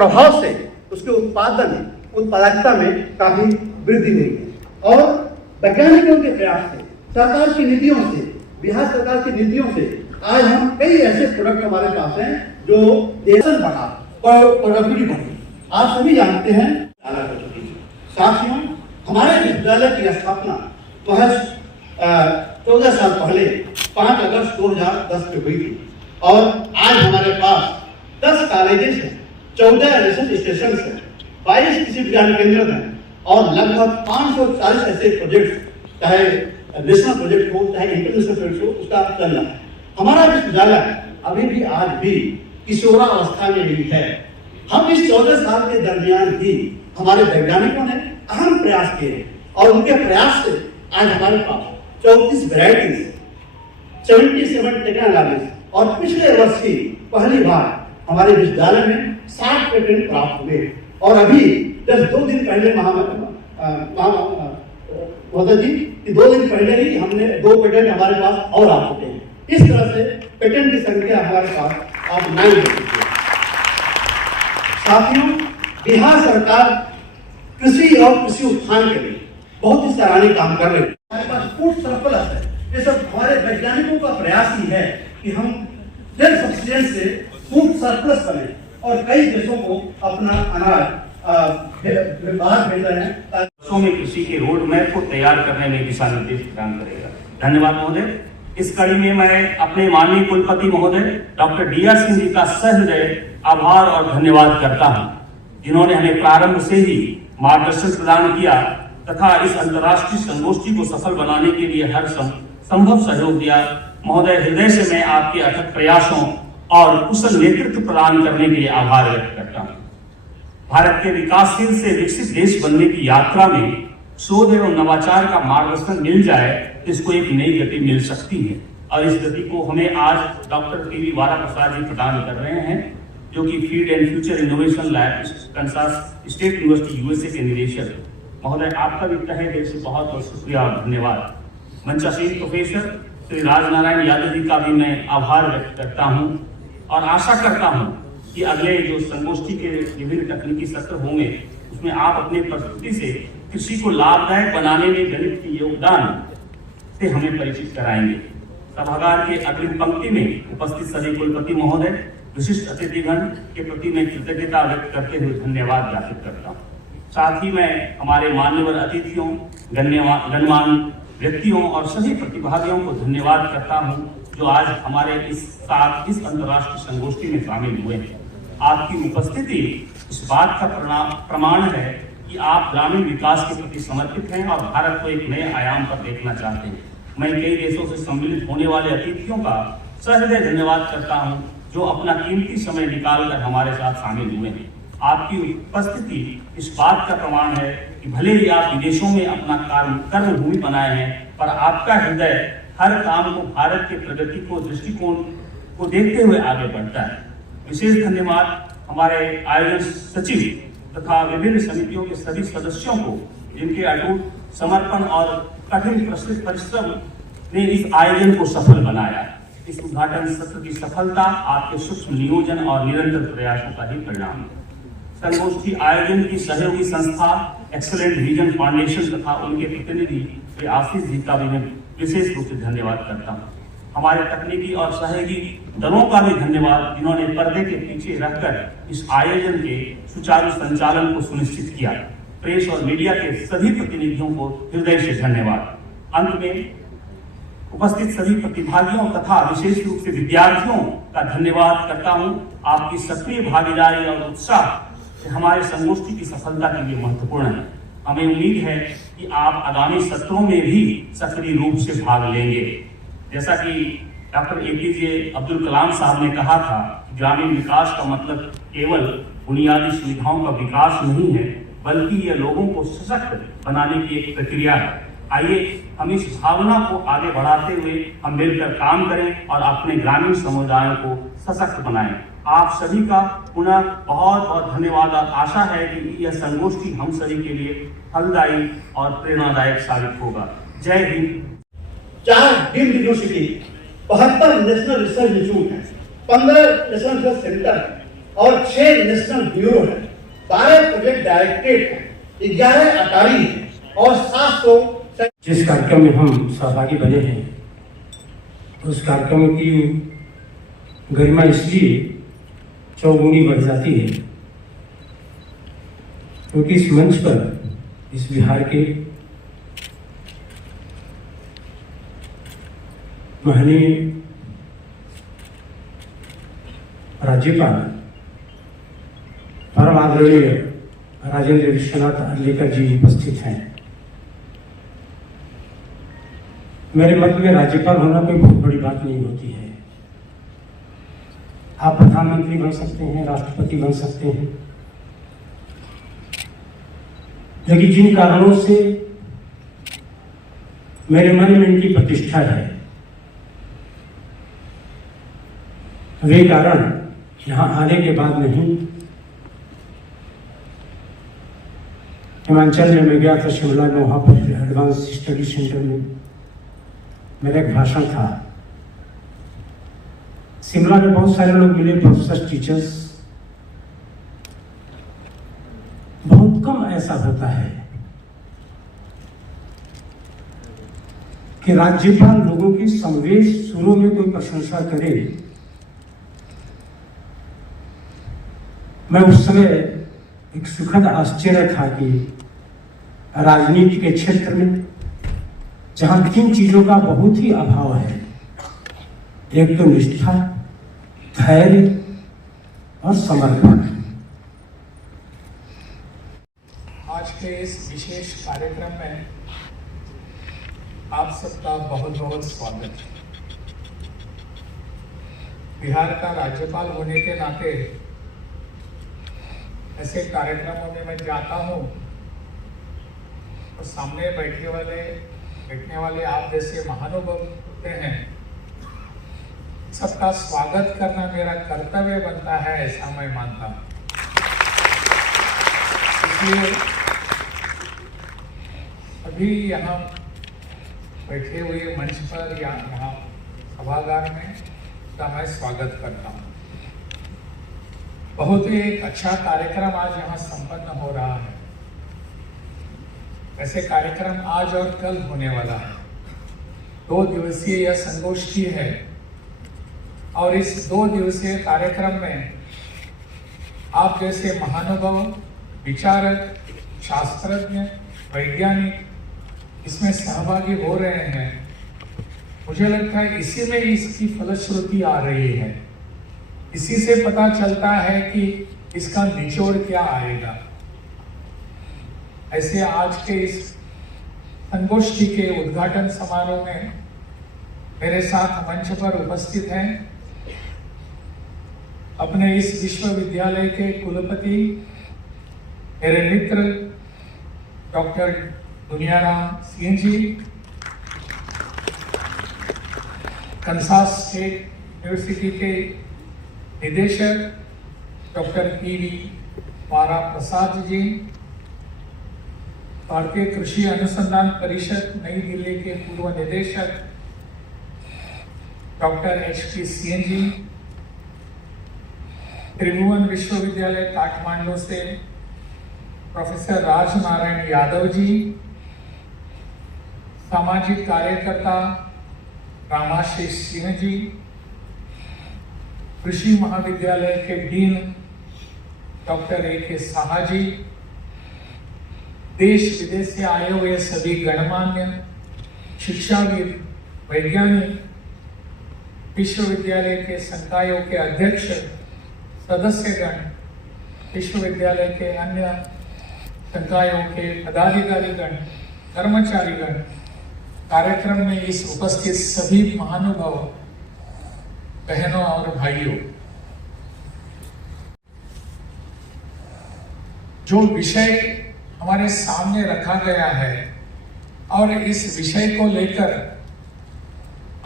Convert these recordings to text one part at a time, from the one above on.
प्रभाव से उसके उत्पादकता में काफी वृद्धि हुई है। और वैज्ञानिकों के प्रयास से, सरकार की नीतियों से, बिहार सरकार की नीतियों से आज हम कई ऐसे प्रोडक्ट हमारे पास हैं जो देश बढ़ा और प्रोडक्टिविटी बढ़ी। आप सभी जानते हैं अलग हो चुकी है। साथियों, हमारे विश्वविद्यालय की स्थापना महज 14 साल पहले 5 अगस्त 2010 में हुई थी और आज हमारे पास 10 कॉलेजेस हैं, 14 रिसर्च स्टेशन हैं, 22 कृषि विज्ञान केंद्र हैं और लगभग 540 ऐसे प्रोजेक्ट, चाहे नेशनल प्रोजेक्ट हो चाहे इंटरनेशनल प्रोजेक्ट हो, उसका चल रहा है। हमारा विश्वविद्यालय अभी भी आज भी किशोरावस्था में ही है। हम इस 14 साल के दरमियान भी हमारे वैज्ञानिकों ने अहम प्रयास किए और उनके प्रयास से आज हमारे पास 34 वेराइटीज, 77 टेक्नोलॉजीज और पिछले वर्ष ही पहली बार हमारे विश्वविद्यालय में 60 पेटेंट प्राप्त हुए और अभी जस्ट 2 दिन पहले महोदय जी, 2 दिन पहले ही हमने 2 पेटेंट हमारे पास और आ चुके हैं। इस तरह से पेटेंट की संख्या हमारे पास अब 9 हो चुकी है। साथियों, बिहार सरकार कृषि और कृषि उत्थान के लिए बहुत ही सराहनीय काम कर रही है। हमारे पास फूड सरप्लस है। ये सब हमारे वैज्ञानिकों का प्रयास ही है कि हम सेल्फ सफिशिएंट से फूड सरप्लस बने और कई देशों को अपना अनाज बाहर भेज रहे हैं। में कृषि के रोड मैप को तैयार करने में दिशा निर्देश प्रदान करेगा। धन्यवाद महोदय। इस कड़ी में मैं अपने माननीय कुलपति महोदय डॉक्टर डी.आर. सिंह जी का सहृदय आभार और धन्यवाद करता हूं, जिन्होंने हमें प्रारंभ से ही मार्गदर्शन प्रदान किया तथा इस अंतर्राष्ट्रीय संगोष्ठी को सफल बनाने के लिए हर संभव सहयोग दिया। महोदय, हृदय से मैं आपके अथक प्रयासों और कुशल नेतृत्व प्रदान करने के लिए आभार व्यक्त करता हूँ। भारत के विकासशील से विकसित देश बनने की यात्रा में शोध एवं नवाचार का मार्गदर्शन मिल जाए तो इसको एक नई गति मिल सकती है और इस गति को हमें आज डॉक्टर टी.वी. वारा प्रसाद जी प्रदान कर रहे हैं, जो कि feed and future innovation lab Kansas state university USA के निदेशक। महोदय, आपका भी तहे दिल से बहुत बहुत शुक्रिया और धन्यवाद। मंचासीन प्रोफेसर श्री राजनारायण यादव जी का भी मैं आभार व्यक्त करता हूँ और आशा करता हूँ कि अगले जो संगोष्ठी के विभिन्न तकनीकी सत्र होंगे उसमें आप अपने प्रस्तुति से कृषि को लाभदायक बनाने में गणित के योगदान से हमें परिचित कराएंगे। सभागार के अग्रिम पंक्ति में उपस्थित सभी कुलपति महोदय, विशिष्ट अतिथिगण के प्रति मैं कृतज्ञता व्यक्त करते हुए धन्यवाद ज्ञापित करता हूँ। साथ ही मैं हमारे मान्यवर अतिथियों, गणमान्य व्यक्तियों और सभी प्रतिभागियों को धन्यवाद करता हूँ जो आज हमारे इस अंतर्राष्ट्रीय संगोष्ठी में शामिल हुए हैं। आपकी उपस्थिति इस बात का प्रमाण है कि आप ग्रामीण विकास के प्रति समर्पित हैं और भारत को एक नए आयाम पर देखना चाहते हैं। मैं कई देशों से सम्मिलित होने वाले अतिथियों का सहृदय धन्यवाद करता हूं जो अपना कीमती समय निकालकर हमारे साथ शामिल हुए हैं। आपकी उपस्थिति इस बात का प्रमाण है कि भले ही आप विदेशों में अपना कर्मभूमि बनाए हैं, पर आपका हृदय हर काम को भारत के प्रगति को दृष्टिकोण को देखते हुए आगे बढ़ता है। विशेष धन्यवाद हमारे आयोजन सचिव तथा विभिन्न समितियों के सभी सदस्यों को, जिनके अटूट समर्पण और कठिन परिश्रम ने इस आयोजन को सफल बनाया। इस उद्घाटन सत्र की सफलता आपके सूक्ष्म नियोजन और निरंतर प्रयासों का ही परिणाम है। संगोष्ठी आयोजन की सहयोगी संस्था एक्सीलेंट विजन फाउंडेशन तथा उनके प्रतिनिधि श्री आशीष जी का भी मैं विशेष रूप से धन्यवाद करता हूँ। हमारे तकनीकी और सहयोगी दलों का भी धन्यवाद, जिन्होंने पर्दे के पीछे रहकर इस आयोजन के सुचारू संचालन को सुनिश्चित किया। प्रेस और मीडिया के सभी प्रतिनिधियों को हृदय से धन्यवाद। अंत में उपस्थित सभी प्रतिभागियों तथा विशेष रूप से विद्यार्थियों का धन्यवाद करता हूं। आपकी सक्रिय भागीदारी और उत्साह हमारे संगोष्ठी की सफलता के लिए महत्वपूर्ण है। हमें उम्मीद है कि आप आगामी सत्रों में भी सक्रिय रूप से भाग लेंगे। जैसा कि डॉक्टर एपीजे अब्दुल कलाम साहब ने कहा था, ग्रामीण विकास का मतलब केवल बुनियादी सुविधाओं का विकास नहीं है, बल्कि यह लोगों को सशक्त बनाने की एक प्रक्रिया है। आइए हम इस भावना को आगे बढ़ाते हुए हम मिलकर काम करें और अपने ग्रामीण समुदायों को सशक्त बनाएं। आप सभी का पुनः बहुत बहुत धन्यवाद और आशा है कि यह संगोष्ठी हम सभी के लिए फलदायी और प्रेरणादायक साबित होगा। जय Hind. 4 deemed university, 72 national research institute है, 15 नेशनल रिसर्च सेंटर है और 6 नेशनल ब्यूरो है, 12 प्रोजेक्ट डायरेक्टरेट है, 11 अटारी है और 700। जिस कार्यक्रम में हम सहभागी बने हैं उस कार्यक्रम की गरिमा इसलिए चौगुनी बढ़ जाती है क्योंकि इस मंच पर इस बिहार के माननीय राज्यपाल परम आदरणीय राजेंद्र विश्वनाथ अर्लेकर जी उपस्थित हैं। मेरे मत में राज्यपाल होना कोई बहुत बड़ी बात नहीं होती है। आप प्रधानमंत्री बन सकते हैं, राष्ट्रपति बन सकते हैं, लेकिन जिन कारणों से मेरे मन में इनकी प्रतिष्ठा है वे कारण यहाँ आने के बाद नहीं। हिमाचल में मैं गया था, शिमला में, वहाँ पर एडवांस स्टडी सेंटर में मेरा एक भाषण था। शिमला में बहुत सारे लोग मिले, प्रोफेसर, टीचर्स। बहुत कम ऐसा होता है कि राज्यपाल लोगों की समवेश सुरों में कोई प्रशंसा करे। मैं उस समय एक सुखद आश्चर्य था कि राजनीति के क्षेत्र में जहां 3 चीजों का बहुत ही अभाव है, एक तो निष्ठा, धैर्य और समर्पण। आज के इस विशेष कार्यक्रम में आप सबका बहुत बहुत स्वागत है। बिहार का राज्यपाल होने के नाते ऐसे कार्यक्रमों में मैं जाता हूँ और सामने बैठने वाले आप जैसे महानुभाव होते हैं, सबका स्वागत करना मेरा कर्तव्य बनता है, ऐसा मैं मानता हूँ। इसलिए अभी यहाँ बैठे हुए मंच पर या यहाँ सभागार में का मैं स्वागत करता हूँ। बहुत ही एक अच्छा कार्यक्रम आज यहाँ संपन्न हो रहा है। ऐसे कार्यक्रम आज और कल होने वाला है। 2 दिवसीय यह संगोष्ठी है और इस 2 दिवसीय कार्यक्रम में आप जैसे महानुभाव, विचारक, शास्त्रज्ञ, वैज्ञानिक इसमें सहभागी हो रहे हैं। मुझे लगता है इसी में इसकी फलश्रुति आ रही है। इसी से पता चलता है कि इसका निचोड़ क्या आएगा। ऐसे आज के इस संगोष्ठी के उद्घाटन समारोह में मेरे साथ मंच पर उपस्थित हैं अपने इस विश्वविद्यालय के कुलपति, मेरे मित्र doctor दुनियाराम Singh ji, Kansas state university के निदेशक डॉक्टर पी.वी. वारा प्रसाद जी, भारतीय कृषि अनुसंधान परिषद नई दिल्ली के पूर्व निदेशक डॉक्टर H.P. सिंह जी, त्रिभुवन विश्वविद्यालय काठमांडू से प्रोफेसर राजनारायण यादव जी, सामाजिक कार्यकर्ता रामाशीष सिंह जी, कृषि महाविद्यालय के डीन डॉक्टर A.K. साहा जी, देश विदेश से आए हुए सभी गणमान्य शिक्षाविद, वैज्ञानिक, विश्वविद्यालय के संकायों के अध्यक्ष, सदस्यगण, विश्वविद्यालय के अन्य संकायों के पदाधिकारीगण, कर्मचारीगण, कार्यक्रम में इस उपस्थित सभी महानुभाव, बहनों और भाइयों, जो विषय हमारे सामने रखा गया है और इस विषय को लेकर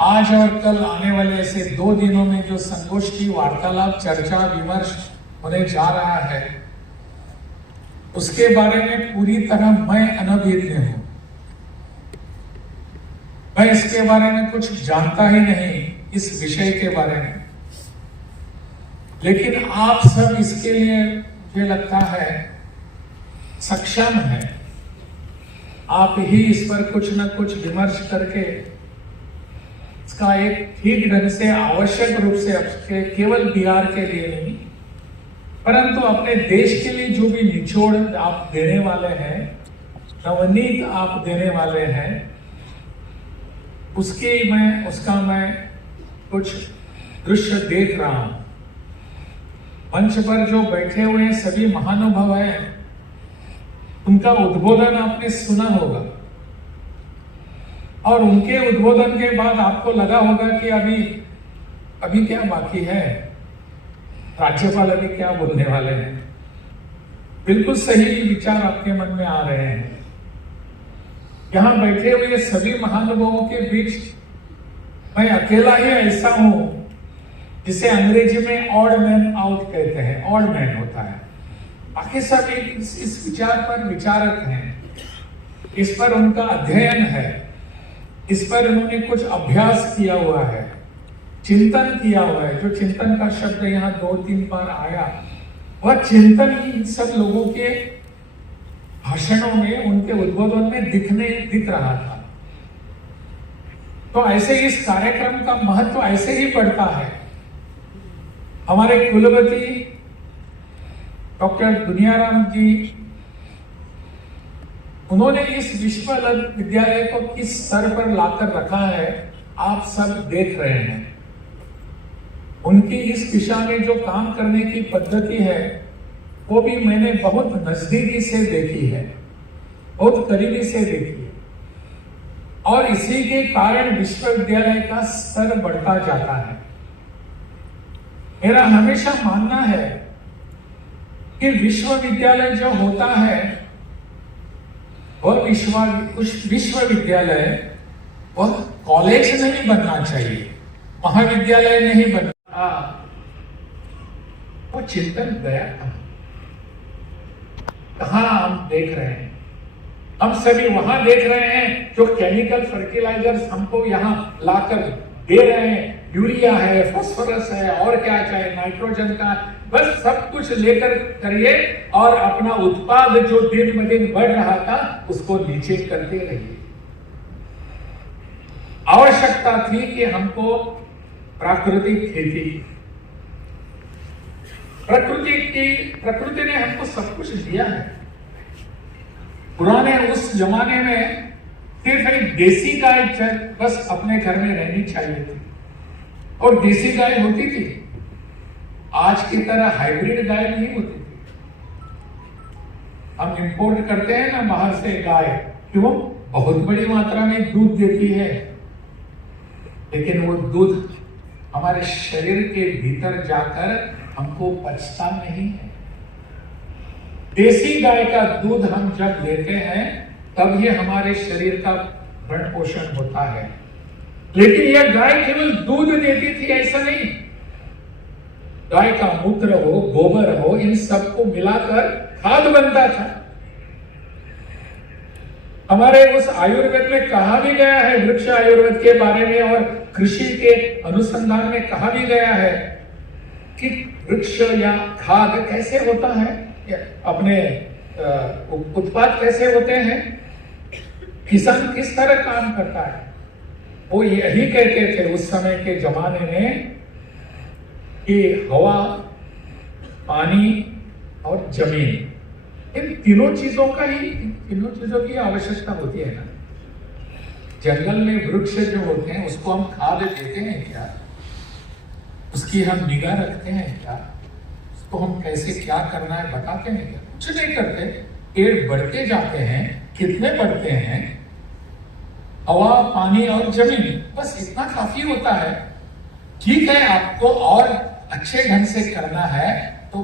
आज और कल आने वाले ऐसे 2 दिनों में जो संगोष्ठी, वार्तालाप, चर्चा, विमर्श होने जा रहा है, उसके बारे में पूरी तरह मैं अनभिज्ञ हूं। मैं इसके बारे में कुछ जानता ही नहीं, इस विषय के बारे में। लेकिन आप सब इसके लिए मुझे लगता है सक्षम है। आप ही इस पर कुछ न कुछ विमर्श करके इसका एक ठीक ढंग से आवश्यक रूप से केवल बिहार के लिए नहीं परंतु अपने देश के लिए जो भी निचोड़ आप देने वाले हैं, नवनीत आप देने वाले हैं, उसका मैं कुछ दृश्य देख रहा हूं। मंच पर जो बैठे हुए सभी महानुभाव हैं, उनका उद्बोधन आपने सुना होगा और उनके उद्बोधन के बाद आपको लगा होगा कि अभी क्या बाकी है, राज्यपाल अभी क्या बोलने वाले हैं। बिल्कुल सही विचार आपके मन में आ रहे हैं। यहां बैठे हुए सभी महानुभावों के बीच मैं अकेला ही ऐसा हूं जिसे अंग्रेजी में ऑड मैन आउट कहते हैं, ऑड मैन होता है। बाकी सब इस विचार पर विचारक हैं, इस पर उनका अध्ययन है, इस पर उन्होंने कुछ अभ्यास किया हुआ है, चिंतन किया हुआ है। जो चिंतन का शब्द यहाँ 2-3 बार आया, वह चिंतन इन सब लोगों के भाषणों में, उनके उद्बोधन में दिख रहा था। तो ऐसे इस कार्यक्रम का महत्व ऐसे ही बढ़ता है। हमारे कुलपति डॉक्टर दुनियाराम जी, उन्होंने इस विश्वविद्यालय को किस स्तर पर लाकर रखा है आप सब देख रहे हैं। उनकी इस दिशा में जो काम करने की पद्धति है वो भी मैंने बहुत नजदीकी से देखी है, बहुत करीबी से देखी है और इसी के कारण विश्वविद्यालय का स्तर बढ़ता जाता है। मेरा हमेशा मानना है कि विश्वविद्यालय जो होता है वह विश्वविद्यालय वह कॉलेज नहीं बनना चाहिए, महाविद्यालय नहीं बनना। वो चिंतन गया कहां हम देख रहे हैं। हम सभी वहां देख रहे हैं जो केमिकल फर्टिलाइजर्स हमको यहां लाकर दे रहे हैं। यूरिया है, फास्फोरस है और क्या चाहे, नाइट्रोजन का, बस सब कुछ लेकर करिए और अपना उत्पाद जो दिन ब दिन बढ़ रहा था उसको नीचे करते रहिए। आवश्यकता थी कि हमको प्राकृतिक खेती, प्रकृति ने हमको सब कुछ दिया है। पुराने उस जमाने में सिर्फ एक देसी गाय बस अपने घर में रहनी चाहिए थी और देसी गाय होती थी। आज की तरह हाइब्रिड गाय नहीं होती थी। हम इंपोर्ट करते हैं ना बाहर से गाय, क्यों? बहुत बड़ी मात्रा में दूध देती है, लेकिन वो दूध हमारे शरीर के भीतर जाकर हमको पचता नहीं है। देसी गाय का दूध हम जब लेते हैं तब ये हमारे शरीर का भरण पोषण होता है। लेकिन यह गाय केवल दूध देती थी ऐसा नहीं, गाय का मूत्र हो, गोबर हो, इन सबको मिलाकर खाद बनता था। हमारे उस आयुर्वेद में कहा भी गया है, वृक्ष आयुर्वेद के बारे में और कृषि के अनुसंधान में कहा भी गया है कि वृक्ष या खाद कैसे होता है, अपने उत्पाद कैसे होते हैं, किसान किस तरह काम करता है। वो यही कहते थे उस समय के जमाने में कि हवा, पानी और जमीन, इन तीनों चीजों की आवश्यकता होती है ना। जंगल में वृक्ष जो होते हैं उसको हम खाद देते हैं क्या? उसकी हम निगाह रखते हैं क्या? उसको हम कैसे क्या करना है बताते हैं क्या? कुछ नहीं करते। पेड़ बढ़ते जाते हैं, कितने बढ़ते हैं? हवा, पानी और जमीन, बस इतना काफी होता है। ठीक है, आपको और अच्छे ढंग से करना है तो